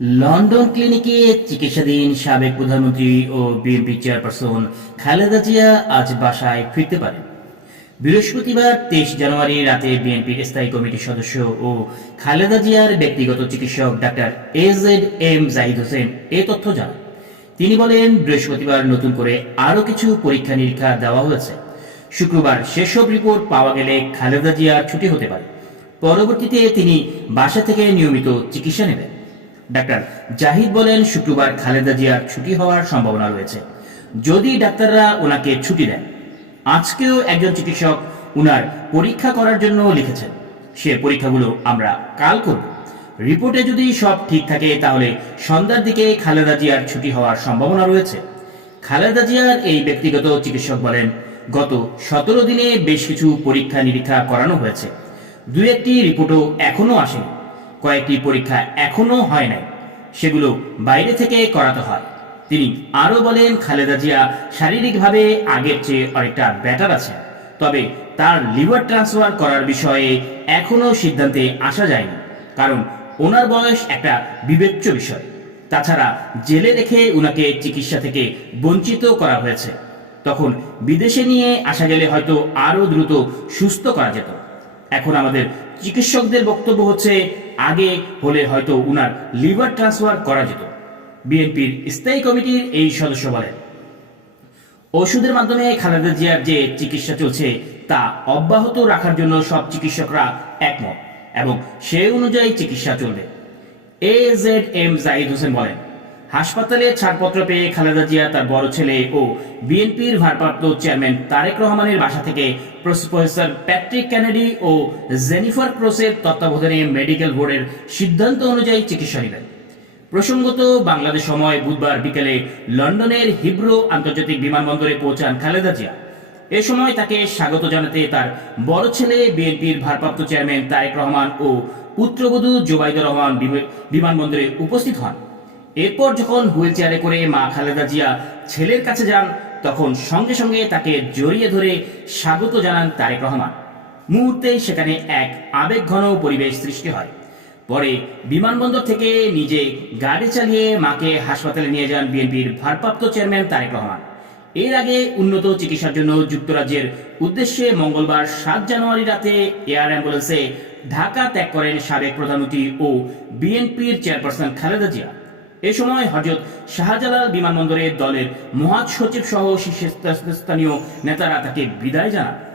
London ক্লিনিকে চিকিৎসাধীন সাবেক প্রধানমন্ত্রী ও বিএনপি চেয়ারপারসন খালেদা জিয়া আজ বাসায় ফিরতে পারেন। বৃহস্পতিবার তেইশ জানুয়ারি রাতে বিএনপির স্থায়ী কমিটির সদস্য ও খালেদা জিয়ার ব্যক্তিগত চিকিৎসক doctor A Z M Zahid Hossain এ তথ্য জানান। তিনি বলেন, বৃহস্পতিবার নতুন করে আরও কিছু পরীক্ষা নিরীক্ষা দেওয়া হয়েছে। শুক্রবার সেসব রিপোর্ট পাওয়া গেলে খালেদা জিয়ার ছুটি হতে পারে। পরবর্তীতে তিনি বাসা থেকে নিয়মিত চিকিৎসা নেবেন। ডাক্তার জাহিদ বলেন, শুক্রবার খালেদা জিয়ার ছুটি হওয়ার সম্ভাবনা রয়েছে। যদি ডাক্তাররা ওনাকে ছুটি দেন, আজকেও একজন চিকিৎসক উনার পরীক্ষা করার জন্য লিখেছেন। সে পরীক্ষাগুলো আমরা কাল করব। রিপোর্টে যদি সব ঠিক থাকে, তাহলে সন্ধ্যার দিকে খালেদা জিয়ার ছুটি হওয়ার সম্ভাবনা রয়েছে। খালেদা জিয়ার এই ব্যক্তিগত চিকিৎসক বলেন, গত সতেরো দিনে বেশ কিছু পরীক্ষা নিরীক্ষা করানো হয়েছে। দু একটি রিপোর্টও এখনও আসেনি। কয়েকটি পরীক্ষা এখনও হয় নাই। সেগুলো বাইরে থেকে করাতে হয়। তিনি আরও বলেন, খালেদা জিয়া শারীরিকভাবে আগের চেয়ে অনেকটা বেটার আছে তবে তার লিভার ট্রান্সফার করার বিষয়ে এখনও সিদ্ধান্তে আসা যায়নি। কারণ ওনার বয়স একটা বিবেচ্য বিষয়। তাছাড়া জেলে রেখে উনাকে চিকিৎসা থেকে বঞ্চিত করা হয়েছে। তখন বিদেশে নিয়ে আসা গেলে হয়তো আরও দ্রুত সুস্থ করা যেত। এখন আমাদের চিকিৎসকদের বক্তব্য হচ্ছে আগে হলে হয়তো উনার লিভার ট্রান্সফার করা যেত। বিএনপির স্থায়ী কমিটির এই সদস্য বলেন, ওষুধের মাধ্যমে খালেদা জিয়ার যে চিকিৎসা চলছে তা অব্যাহত রাখার জন্য সব চিকিৎসকরা একমত এবং সেই অনুযায়ী চিকিৎসা চলবে। A Z M Zahid Hossain বলেন হাসপাতালে ছাড়পত্র পেয়ে খালেদা জিয়া তার বড় ছেলে ও বিএনপির ভারপ্রাপ্ত চেয়ারম্যান তারেক রহমানের বাসা থেকে প্রফেসর প্যাট্রিক ক্যানেডি ও জেনিফার ক্রোসের তত্ত্বাবধানে মেডিকেল বোর্ডের সিদ্ধান্ত অনুযায়ী চিকিৎসা নেবেন। প্রসঙ্গত, বাংলাদেশ সময় বুধবার বিকেলে লন্ডনের হিব্রো আন্তর্জাতিক বিমানবন্দরে পৌঁছান খালেদা জিয়া। এ সময় তাকে স্বাগত জানাতে তার বড় ছেলে, বিএনপির ভারপ্রাপ্ত চেয়ারম্যান তারেক রহমান ও পুত্রবধূ জোবাইদুর রহমান বিমানবন্দরে উপস্থিত হন। এরপর যখন হুইল চেয়ারে করে মা খালেদা জিয়া ছেলের কাছে যান, তখন সঙ্গে সঙ্গে তাকে জড়িয়ে ধরে স্বাগত জানান তারেক রহমান। মুহূর্তেই সেখানে এক আবেগঘন পরিবেশ সৃষ্টি হয়। পরে বিমানবন্দর থেকে নিজে গাড়ি চালিয়ে মাকে হাসপাতালে নিয়ে যান বিএনপির ভারপ্রাপ্ত চেয়ারম্যান তারেক রহমান। এর আগে উন্নত চিকিৎসার জন্য যুক্তরাজ্যের উদ্দেশ্যে মঙ্গলবার সাত জানুয়ারি রাতে এয়ার অ্যাম্বুলেন্সে ঢাকা ত্যাগ করেন সাবেক প্রধানমন্ত্রী ও বিএনপির চেয়ারপারসন খালেদা জিয়া। এ সময় হজরত শাহজালাল বিমানবন্দরে দলের মহাসচিব সহ শীর্ষস্থানীয় নেতারা তাকে বিদায় জানান।